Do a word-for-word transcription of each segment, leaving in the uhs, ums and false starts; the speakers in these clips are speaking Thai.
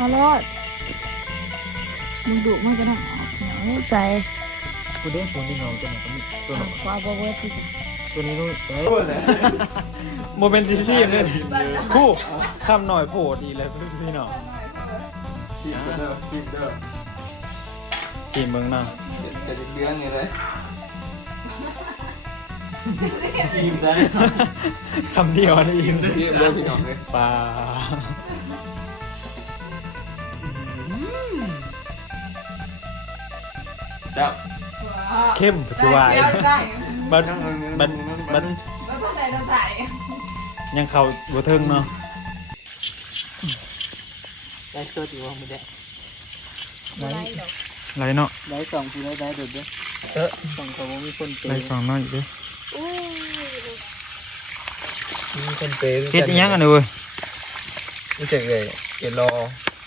เอารอดมึงดุมากกันนะใส่กูได้ตัวนี้น้องตัวนี้ก็มีตัวน้องว่าบ่เวิร์ดที่ตัวนี้นู้นเอ้ยโมเมนต์ซีซีเนี่ยผู้คำหน่อยโผล่ดีเลยพี่น้องทีมเด้อทีมเด้อจีเมืองน่ะจะจะเลี้ยงไงเลยทีมได้คำเดียวนี่อินทีมเด้อพี่น้องเลยปลาเจ้าเข้มปัจจุบันบันบันบันไม่ใส่เราใส่ยังเขาบัวเทิงเนาะได้ตัวตีว่าไม่ได้ไรเนาะได้สองทีได้ได้เด็ดด้วยเออสองตัวมีคนเตะไรสองน้อยอีกเด้อมีคนเตะเฮ็ดอีหยังกันเว้ยรู้จักเลยเกลอ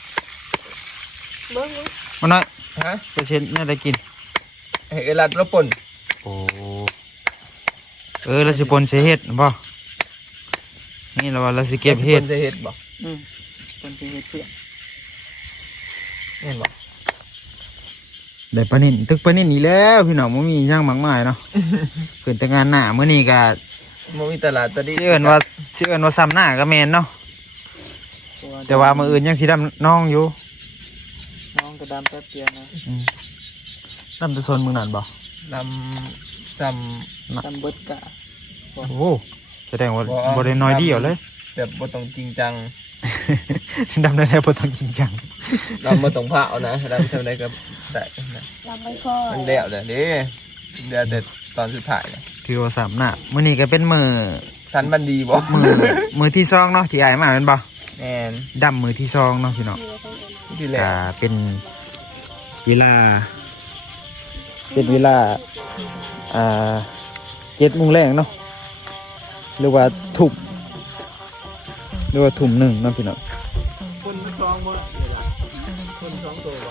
มันน้อยฮะไปเช็ดเนี่ยได้กินเฮ้ยรัดแล้วป่นโอ้เออเราสิปนเสเฮ็ดบ่นี่เราว่าเราสิเก็บเฮ็ดคนจะเฮ็ดบ่อืมคนจะเฮ็ดเพื่อเห็นบ่ได้ปลานิ่นตึกปลานิ่นอีกแล้วพี่น้องมันมีย่างมากมายเนาะ เกิดแต่งานหน้ามื้อนี้ก็มันมีตลาดตะดิเชื่อว่าเชื่อว่าซ้ำหน้าก็แม่นเนาะแต่ว่ามื้ออื่นยังสิดำน้องอยู่น้องกระดำแป๊บเดียวนะดำแตะโซนมึงนั่นบ่ดำดำดำเบิดกะโอ้แสดงว่าบ่ได้น้อยเดียวเลยแบบบ่ต้องจริงจังดำได้แล้วบ่ต้องจริงจังดำบ่ต้องผ่าเอานะดำเท่าใดก็ได้นะลำไม่ค่อยมันแล้วเด้อนี่เดี๋ยวแต่ตอนสุดท้ายนะถือว่าซ้ำหน้ามื้อนี้ก็เป็นมื้อสันบันดีบ่มื้อมื้อที่สองเนาะที่อ้ายมาแม่นบ่แม่นดำมื้อที่สองเนาะพี่น้องที่แรอ่กาเป็นเวลา เป็นเวลาอ่าเจ็ดโมงแรงเนาะหรือว่าทุ่มหรือว่าทุ่มหนึ่งเนาะพี่น้องคนสองบ่เวลาคนสองตัวบ่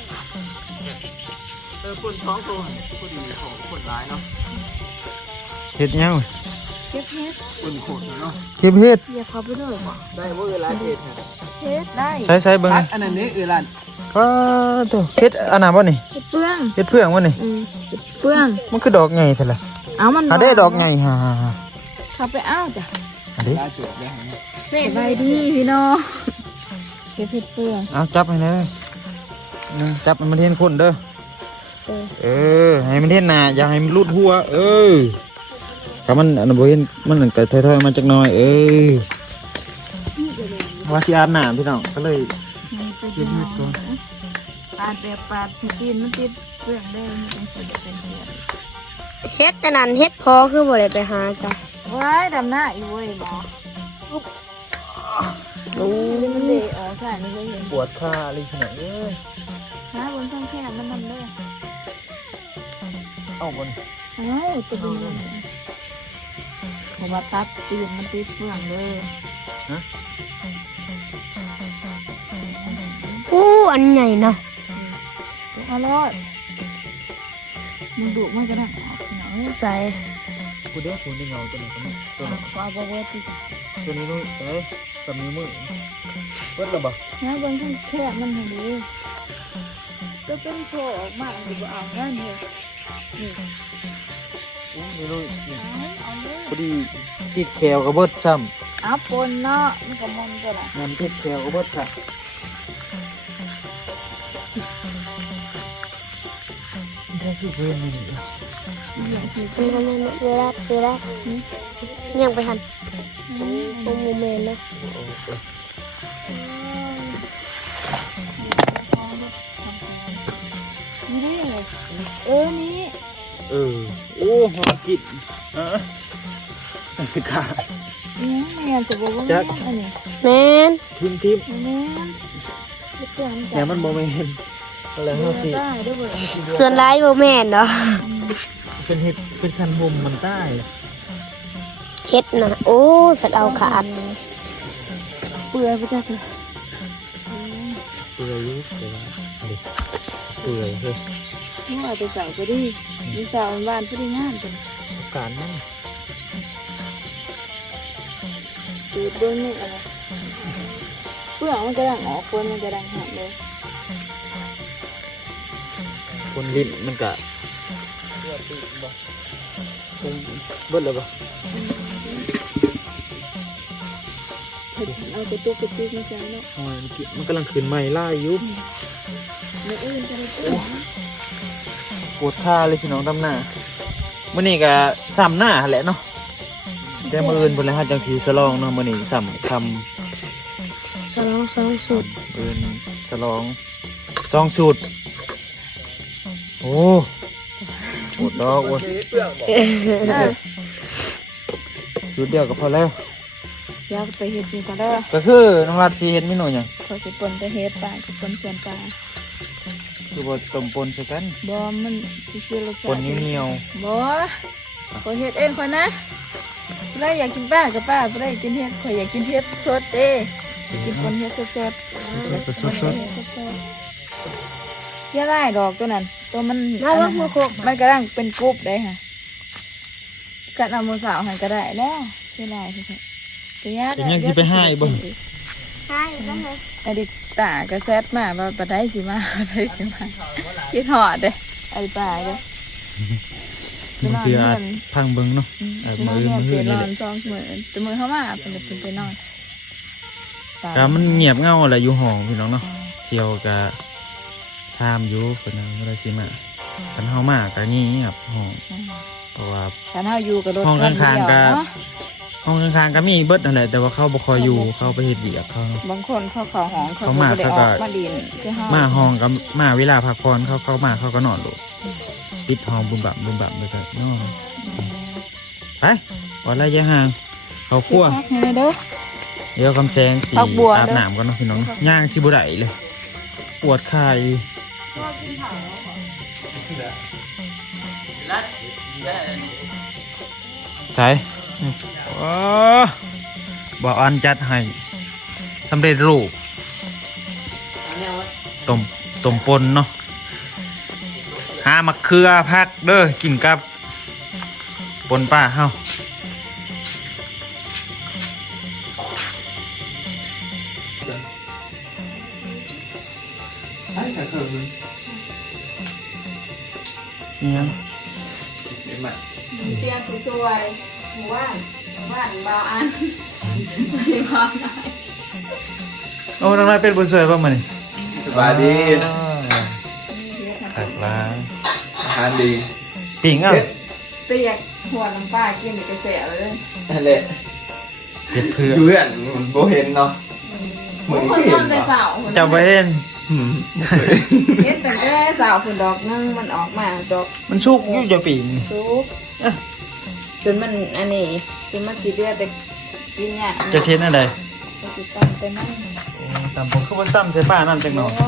เออคนสองตัวพอดีของคนร้ายเนาะเฮ็ดยังเก็บเฮ็ดคนโคตรเนาะเก็บเฮ็ดอย่าเข้าไปเลยบ่ได้บ่เวลาเฮ็ดนะเฮ็ดได้ใช้ใช้เบิ่งอันอันนั้นนี่เอรันก็ตัวเฮ็ดอันนั้นบ่นี่เฮ็ดเฟืองเฮ็ดเพื่องบ่นี่อืมเฮ็ดเฟืองมันคือดอกใหญ่แท้ล่ะเอามันหาได้ดอกใหญ่ฮ่าเข้าไปเอาจ้ะๆอันนี้ล่าสุดได้ไหมสบายดีพี่น้องเก็บเฮ็ดเฟืองเอาจับให้เลยอืมจับให้มันเห็นคนเด้อเออเออให้มันเห็นหน้าอย่าให้มันรูดหัว เออถ้ามันอันนั้นบ่เห็นมันนั่นก็ถอยๆมาจักหน่อย เออว่าสิอาบน้ำพี่น้องก็เลยเก็บเฮ็ดก่อนปาดแบบปาดที่กินมันติดเฟืองได้มันเป็นสิเป็นเฮ็ดเฮ็ดแต่นั้นเฮ็ดพอคือบ่ได้ไปหาจ้ะว้ายดำหน้าอีเว้ยหมอโอ้นี่มันเดะออกใช่ไม่เคยเห็นปวดขาเลยขนาดนี้หาบนช่องแคบมันนำเลยเอ้าบนเอ้าจะดูผมว่าตัดตีนมันติดเฟืองเลยอู้อันใหญ่นะเอารอดมึงดุมากกันนะหน่อยใส่กูได้ตัวนี้เงาตัวนี้ตัวนี้ว่าบ่เวิร์ดที่สุดตัวนี้นู้นเอ้ยสามีมือเวิร์ดหรอบ่หาบนช่องแคบมันให้ดูจะเป็นโผล่ออกมาหรือว่าเอาแน่เลยนี่นี่นู้นเอาเอาเลยพอดีติดแขวกับเบิร์ดซ้เอาปนเนาะมันก็มันก็ได้ำงานติดแขวกับเบิร์ดซ้ำได้คือเพื่อนนี่อย่างที่มันก็แม่นเวลาเวลายังไปหันโอ้โมเมนต์นะนี่ได้เลยเออนี่เออโอ้หอมกินอ่ะคือขานี่แม่จะบอกว่าแม่อันนี้แม่นทิมทิมแม่ไม่เปลี่ยนแต่มันโมเมนต์อะไรเฮาสิได้ด้วยเว้ยส่วนร้ายบ่แม่นเนาะเป็นเห็ดเป็นคันหมมันใต้เฮ็ดนะโอ้สัตว์เอาขาดเปื่อยไปจ้ะเถอะเปื่อยอยู่แต่ว่าอันนี้เปื่อยเฮ้ยนี่ว่าจะใส่ก็ดีดีสาวบ้านพอดีงามจังการนั่งตูดเบิ้งนี่อะไรเปื่พื่อกมันกระดังออกคนมันกระดังหักเลยคนลิ้นมันก็เบิดแล้วบ่เอากระตุกกระตุกมาใช้แล้วโอ้ยมันกำลังขึ้นใหม่ล่าอยู่ไม่อื่นจะได้ปวดปวดขาเลยพี่น้องดำหน้ามื้อนี้ก็ซ้ำหน้าหั่นแหละเนาะแต่มื้ออื่นเพิ่นเลยหาจังสีสลองเนาะมื้อนี้ซ้ำคำสลองสองสุดเอินสลองสองสูตรโอ้อดดอกอดสูตรเดียวก็พอแล้วอยากไปเฮ็ดนี่ก็ได้ก็คือน้องรัดสีเห็ดเมนูหยังขอสิปนไปเฮ็ดปลาสิปนเพื่อนปลาคือบ่ต้มปนใส่กันบ่มันสิเสียรสชาปนติเหนียวบ่ขอเฮ็ดเองคนนะผู้ใดอยากกินปลาก็ปลาผู้ใดอยากกินเฮ็ดข่อยอยากกินเฮ็ดสดเด้กินปนเฮ็ดสดๆๆสดๆสดเสียได้ดอกตัวนั้นตัวมันมาว่าหัวโคกมันกระด้างเป็นกรุ๊ปได้ค่ะกัดเอามือสาวหันก็ได้แล้วเสียได้คือตัวยาๆเป็นยังสิไปให้บ่ใช่ก็เลยอดีตตากระแซดมาว่าปะได้สิมาปะได้สิมาคิดหอดเด้อดีตตาก็บางทีอาจพังเบิ่งเนาะ เออไปนอนมื้อเรียนมื้เปอลี่ยนนี่นแหละอนสองมื้อแต่มื้อเข้ามาเป็นจะเป็นไปนอนตาก็มันเงียบเงาแหละอยู่ห้องพี่น้องเนาะเสี่ยวก็ถามอยู่เพิ่นน่ะบ่ได้สิมาคันเฮามาก็เงียบห้องเพราะว่าถ้าเฮาอยู่กับรถห้องข้างๆก็เนาะห้องข้างๆก็มีเบิดนั่นแหละแต่ว่าเขาบ่ค่อยอยู่เขาไปเฮ็ดเวียกเขาเนาะบางคนเขาเข้าห้องเขาเขาก็มาบ่ได้เขาอก็อกมาดินคือเฮามาห้องกับมาเวลาพักผ่อนเขาเขามาเขาก็นอนโลดปิดห้องบุมบั่มบุมบั่มเลยก็นอนไปวันไรยะห่างเขาคั่วพักให้ได้เด้อเดี๋ยวคำแซงสีพักบัวอาบน้ำก่อนเนาะพี่น้องย่างสิบุได้เลยปวดคายใช่โอ้บ่อันจัดให้สำเร็จรูปต้มต้มปนเนาะหามะเขือพักเด้อกินกับปนป้าเฮาอิหยังเตียงผู้สวยหมู่บ้านหมู่บ้านบ่าวอันไม่บ่าวน้อยโอ้น้องนายเป็นผู้สวยป่ะมันนี่สบายดีตักล้างอาหารดีปิ่งอ่ะเตียงหัวน้ำปลากินกระเสะเลยนั่นแหละเห็ดเพื่ออยู่เพื่อนโบเห็นเนาะบางคนนอนแต่สาวเจ้าไปเห็นอืมเห็นแต่แค่สาวผุนดอกนึงมันออกมาดอกมันสุกอยู่จะปิ่งซุกจนมันอันนี้จนมันสีเลือดแต่วิญญาณจะเช็ดอะไรมันสิตั้งแต่นั่นตามผมคือมันตั้มใส่ป้าน้ำจังหน่อย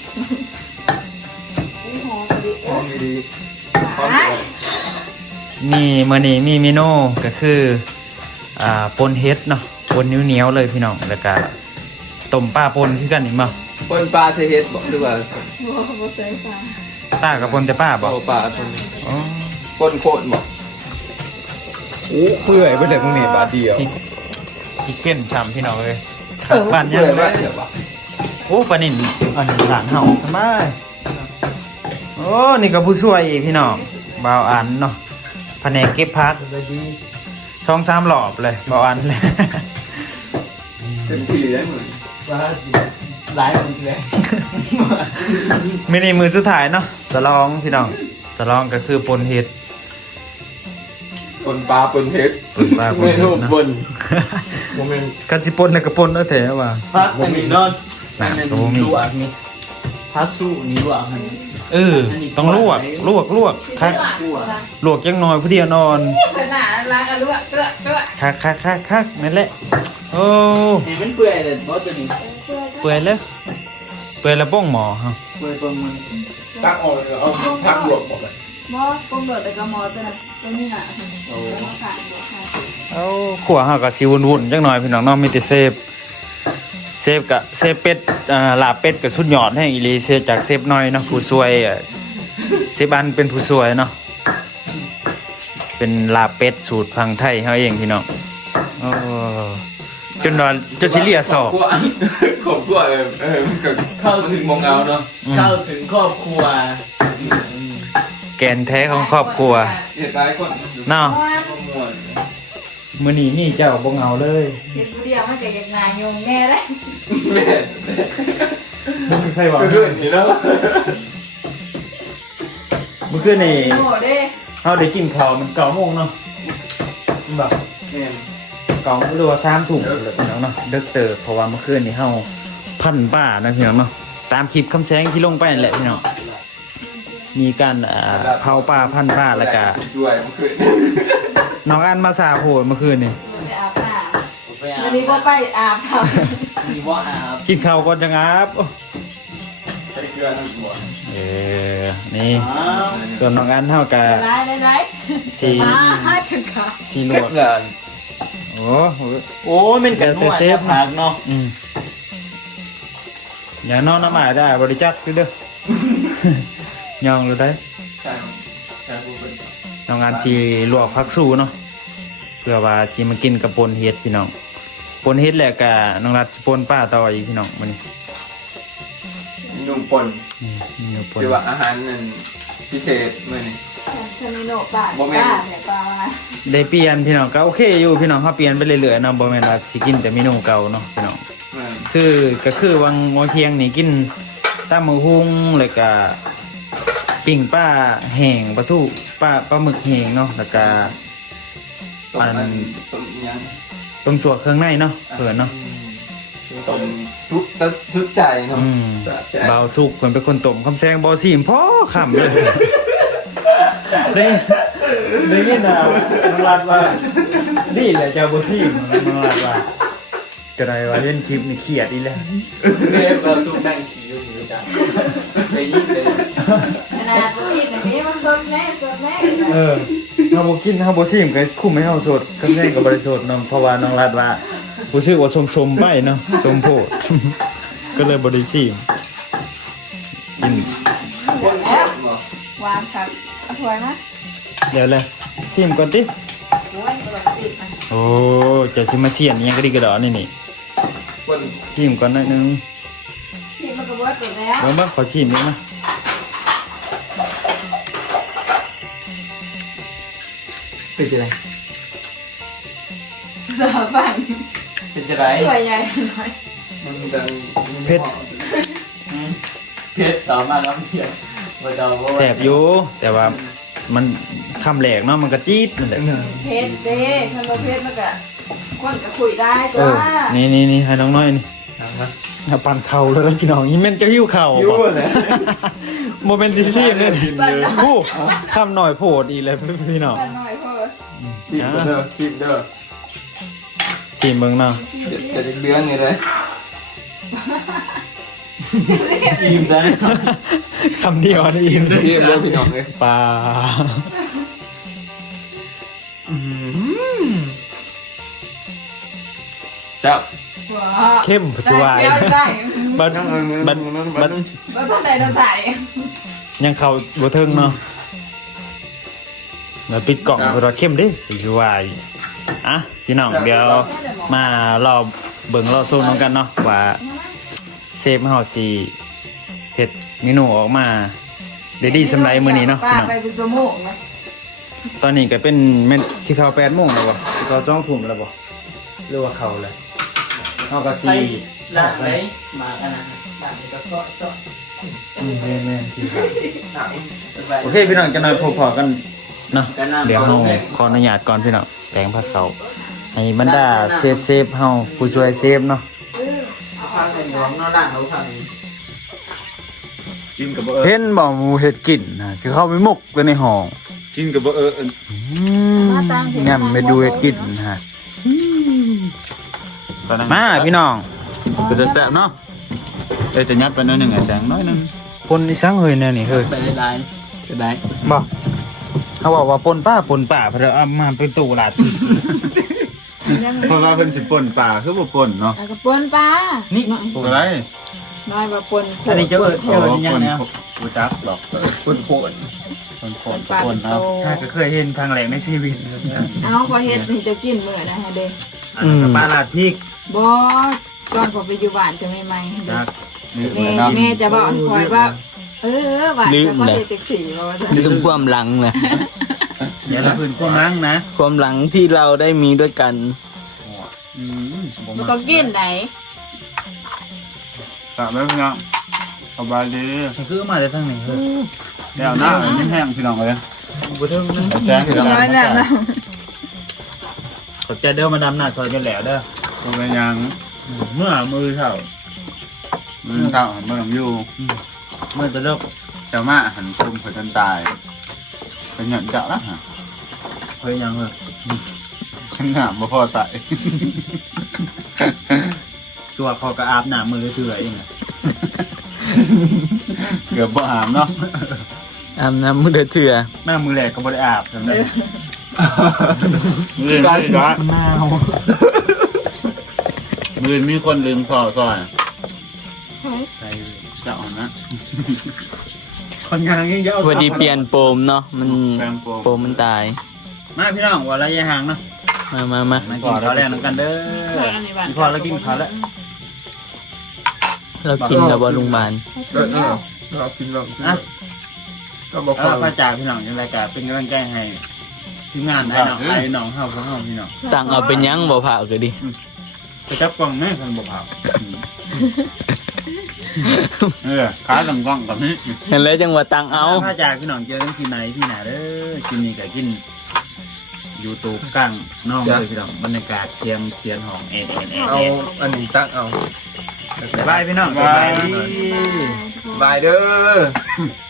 นี่หอมดีพร้อมดีพร้อมหายมีมื้อนี้มีเมนูก็คืออ่าปนเฮ็ดเนาะปนเหนียวๆเลยพี่น้องแล้วก็ต้มป้าปนคือกันนี่มั้งปนปลาใส่เห็ดบอกหรือว่าบัวบัวใส่ฟ้าป้ากับปนแต่ป้าบ่เอาปลาปนอ๋อปนโคตรบอกโอ้เปื่อยไปเลยมึงนี่บาทเดียวพริกพริกเปี้ยนฉ่ำพี่น้องเลยเออบ้านยัเปื่งอยเลมาย กเดี๋ยววะโอ้ปลานิ่นอันนี้หลานเห่าสบายโอ้นี่ก็ผู้ช่วยอีกพี่น้องบ่าวอันเนาะแผนกเก็บพักสองสามหลอบเลยบ่าวอันเลยเต็มที่เลยมึงว่าหลายคนเลยมินิมือสุดท้ายเนาะสลองพี่น้องสลองก็คือปนเห็ดปนปลาปนเห็ดปนปลาปนเมเห็นูดเนาะปนโมเมนต์กันสิปนแล้วก็ปนเอาแต่ว่าพักอันนี้นอนน่ะอันก็บ่มีนี้ลวกนี่พักสู้นี่ลวกอันนี้เออต้องลวกลวกลวกคักลวกจังหน่อยผู้เดียวนอนขนาดล้างกันลวกเกลือเกลือคักคักคักคักนั่นแหละโอ้เห็นมันเปื่อยเลยเพราะตัวนี้เปื่อยแล้วเปื่อยแล้วป้องหมอฮะเปื่อยประมาณตักออกเอาพักหลวกบอกเลยมอปงโดดแต่ก็มอตัวนั้นตัวนี้น่ะตัวมอขาดตัวขาดเอาขัวเฮาก็สิวุ่นๆจังหน่อยพี่น้องเนาะมีแต่เซฟเซฟกะเซฟเป็ดอ่าลาบเป็ดก็สุดยอดแห่งอีหลีเซฟจากเซฟน้อยเนาะผู้ช่วยอ่ะเซฟอันเป็นผู้ช่วยเนาะเป็นลาบเป็ดสูตรพังไทยเฮาเองพี่น้องโอ้จนนอนจนสิเลียสอบครอบครัวครอบครัวเออเออมันก็เข้าถึงมองเอาเนาะเข้าถึงครอบครัวแกนแท้ของครอบครัวเห็นหลายคนอยู่เนาะม่วนมื้อนี้มีเจ้าบ่เหงาเลยเห็นผู้เดียวมันก็อยากนายยงแน่ได้แม่บ่มีใครว่าก็คือนี่แล้วมื้อคืนนี่โอ้เด้เฮาได้กินข้าวมันเก้าโมงเนาะแบบแม่นเก้าหรือว่าสามทุ่มเลยพี่น้องเนาะเดึกเติบเพราะว่าเมื่อคืนนี่เฮาพันป้านะพี่น้องเนาะตามคลิปคำแสงที่ลงไปนั่นแหละพี่น้องมีการอ่าเผาป่าพันป้าแล้วก็ช่วยมันคือน้องอันมาสาโหดเมื่อคืนนี่ไปอาบน้ไปำอาวันบนี้ก็ไปอาบครับมีว่าอาบกินข้าวก่อนจังอาบโอ้ใช้เกลือน้ำหัวเออนี่อ้าวส่วนน้องอันเท่ากับได้ได้ได้สีมาถึงค่ะสีโลเก็บดเงินโอ้โหโอ้ยมันกันนวดจะพักเนาะอืมอย่านอนน้ำหมายได้บริจาคด้วยเด้อยองเลยได้ใช่ใช่ผู้เป็นน้องอันสีลวกผักสู้เนาะเพื่อว่าสีมากินกับปนเฮ็ดพี่น้องปนเฮ็ดแหละกะน้องรัดสิปนป้าต่ออีกพี่น้องมื้อนี้นุ่มปนอืมนี่เอาปนคือว่าอาหารนั่นพิเศษมื้อนี้ทามิโนป้าป้าเนี่ยป้ามาได้เปลี่ยนพี่น้องก็โอเคอยู่พี่น้องเขาเปลี่ยนไปเรื่อยๆเนาะบ่แม่นว่าสิกินแต่เมนูเก่าเนาะพี่น้องมันคือก็คือวังมอเทียงนี่กินตามมือหุงแล้วก็ปิ้งป้าแห้งปลาทูป้าปลาหมึกแห้งเนาะแล้วก็ต้มอันอันต้มยังต้มสวดเครื่องในเนาะเผื่อเนาะต้มซุปซะชุดใจเนาะอืมสะใจเบาสุกเพิ่นเป็นคนต้มคำแซงบ่ซีมพ่อคำเลยได้ได้ยินอ่ะน้องรัดว่านี่แหละเจ้าบ่ซีมน้องรัดว่าก็ได้ว่าเล่นคลิปนี่เครียดอีแล้วเรียกเราสุกนั่งขี่อยู่อยู่จังไปยิ่งเลยขนาดพี่แบบนี้มันสดแม่สดแม่เออเฮาบ่กินเฮาบ่ซิมก็คุ้มให้เฮาสดคำแซงก็บ่ได้สดเนาะเพราะว่าน้องรัดว่ารู้สึกว่าชมๆไปเนาะชมโพด ก็เลยบ่ได้ซิมกินแล้ววางครับเอาถ้วยมาเดี๋ยวเลยซิมก่อนติโอ้ยตลอดสิมันโอ้เจะสิมาเสียนอิหยังก็ดีกระดอนี่นี่คนซิมก่อนหน่อยหนึงชิมมันก็เบิดหมดแล้วเบิ่งเบิ่งขอชิมนิดนะเป็นจะไรสาบังเป็นจะไรถ้วยใหญ่หน่อยมันดังเผ็ดเพชรต่อมาแล้วเพียรมาเดาว่าแสบอยู่แต่ว่ามันคำแหลกเนาะมันก็จี๊ดนั่นแหละเพชรเด้คันบ่เพชรมันก็คนก็คุยได้ตัเอวอนี่นี่นี่ให้น้องน้อยนี่ถามว่าอย่าปั่นเข่าเลยนะพี่น้องอีเมนจะหิ้วเข่ายุ่งเลยโมเมนต์ซีซีเลยโอ้คำหน่อยโผดอีเลยพี่น้องกันหน่อยเพิ่นชิมเด้อชิมเด้อชิมเบิ่งเนาะจะจะเดือนนี่เลยอิ่มซะคำเดียวนี่อินชิมเด้อพี่น้องเลยปลาเจ้าว้าเข้มสวายได้ได้บัดบัดบัดบ่ทันได้เราใส่ยังเขาบ่เทิงเนาะแล้วปิดกล่องรอเข้มดิสวายอ่ะพี่น้องเดี๋ยวมารอเบิ่งรอโซนน้องกันเนาะว่าเซฟเฮาสิเฮ็ดเมนูออกมาได้ดีสำหรับมื้อนี้เนาะป้าพี่น้องไปเป็นชั่วโมงนะตอนนี้ก็เป็นแม่นสิเข้าแปดโมงแล้วบ่สิเข้าสองทุ่มแล้วบ่หรือว่าเข้าแล้วเฮาก็ใส่สิล่างเลยมากันนะล่างก็ซอซออืมแม่นๆที่หนังโอเคพี่น้องกันหน่อยพอๆกันเนาะเดี๋ยวเฮาขออนุญาตก่อนพี่น้องแปลงผักเขาให้บรรดาเซฟเซฟๆเฮาผู้ช่วยเซฟเนาะพักในหลวงนอนล่างเขาพักนี้กินกับบ่เออเห็นบ่หมูเฮ็ดกินนะสิเข้าไปหมกไว้ในห้องกินกับบ่เออเอิ้นอืมยำไปดูเฮ็ดกินฮะมาพี่น้องก็จะแซ่บเนาะเอ้ยจะยัดไปหน้อยหนึงไอ้แสงน้อยหนึงปนอีสังเฮ้ยแน่นี่เฮ้ยไปได้ได้ก็ได้บ่เขาบอกว่าปนป้าปนป่าเพนเอามาเป็นตู้หลาดเพราะว่าเพิ่นสิป่นปลาคือบ่ป่นเนาะแล้วก็ปนปลานี่อะไรน้อยว่าปนอันนี้จะเอิ้นโอ้เอิ้นอีหยังป่นแนวบ่จักดอกปุ่นโผล่คนโคตอน นทุกปลาคนโตเนาะถ้าก็เคยเห็นครั้งแรกในชีวิตเอาพอเฮ็ดนี่จะกินมื้อนะฮะเด้อันนั้นก็ปลาลาดพริกบ่ก่อนผมไปอยู่บ้านจะใหม่ๆเด้จากลืมแม่เลยเนาะแม่จะบอกคอยว่าเออบ้านจะเขาเฮ็ดจังซี่บ่ว่าซั่นลืมความหลังเลยเดี๋ยวเราพื้นความล้างนะความหลังที่เราได้มีด้วยกันอืมผมบ่ต้องกินไหนกลับแล้วพี่น้องสบายดีมันคือมาแต่ทางไหนเฮ้ยเดี๋ยวหน้าไม่แห้งพี่น้องเลยบุเทิงนะแจ้งพี่น้องน้อยแล้วนะขอบใจเด้อมาดำหน้าซอยจนแหล้วเด้อตัวเป็นยังเมื่อมือเท่ามือเท่ามือหลังอยู่เมื่อจะเลิกจะมาหันคุมคนจนตายเป็นหยันเจ้าละฮะเคยยังเหรอฉันหนามบ่พอใส่ตัวคอกระอาบหน้ามือเถื่อยยังไงเกือบบ่หามเนาะอาบน้ำมือเถื่อหน้ามือแหลกก็บ่ได้อาบจำได้มือไม่ได้มันหนาวมือมีคนลืมคอซอยใส่เจ้านะคนงานยังเยอะพอดีเปลี่ยนโปมเนาะมันแปลงโปรโปมมันตายมาพี่น้องว่าระยะห่างเนาะมามามามากินข้าวแรงกันเด้อพอแล้วกินข้าวแล้วเรากินแล้วบอลุงบาลเรากินแบบอ่ะก็บอกแล้วพระจ่าพี่น้องยังไรกะเป็นกำลังใจให้ทีมงานไอ้น้องไอ้น้องเฮาของเฮาพี่น้องต่างเอาเป็นหยังบ่ผ่าก็ดีไปจับกล่องแม่คันบ่เผาเออขาตั้งกล้องกับนี้เห็นแล้วจังหวะต่างเอาพระจ่าพี่น้องเจอกันที่ไหนที่ไหนเด้อกินนี่ก็กินยูทูบกั้งน้องเลยพี่น้องบรรยากาศเชียงเชียนหองเอ็นเอ็นเอ็นเอาอันนี้ตั้งเอาบายพี่น้องสบายดีบายเด้อ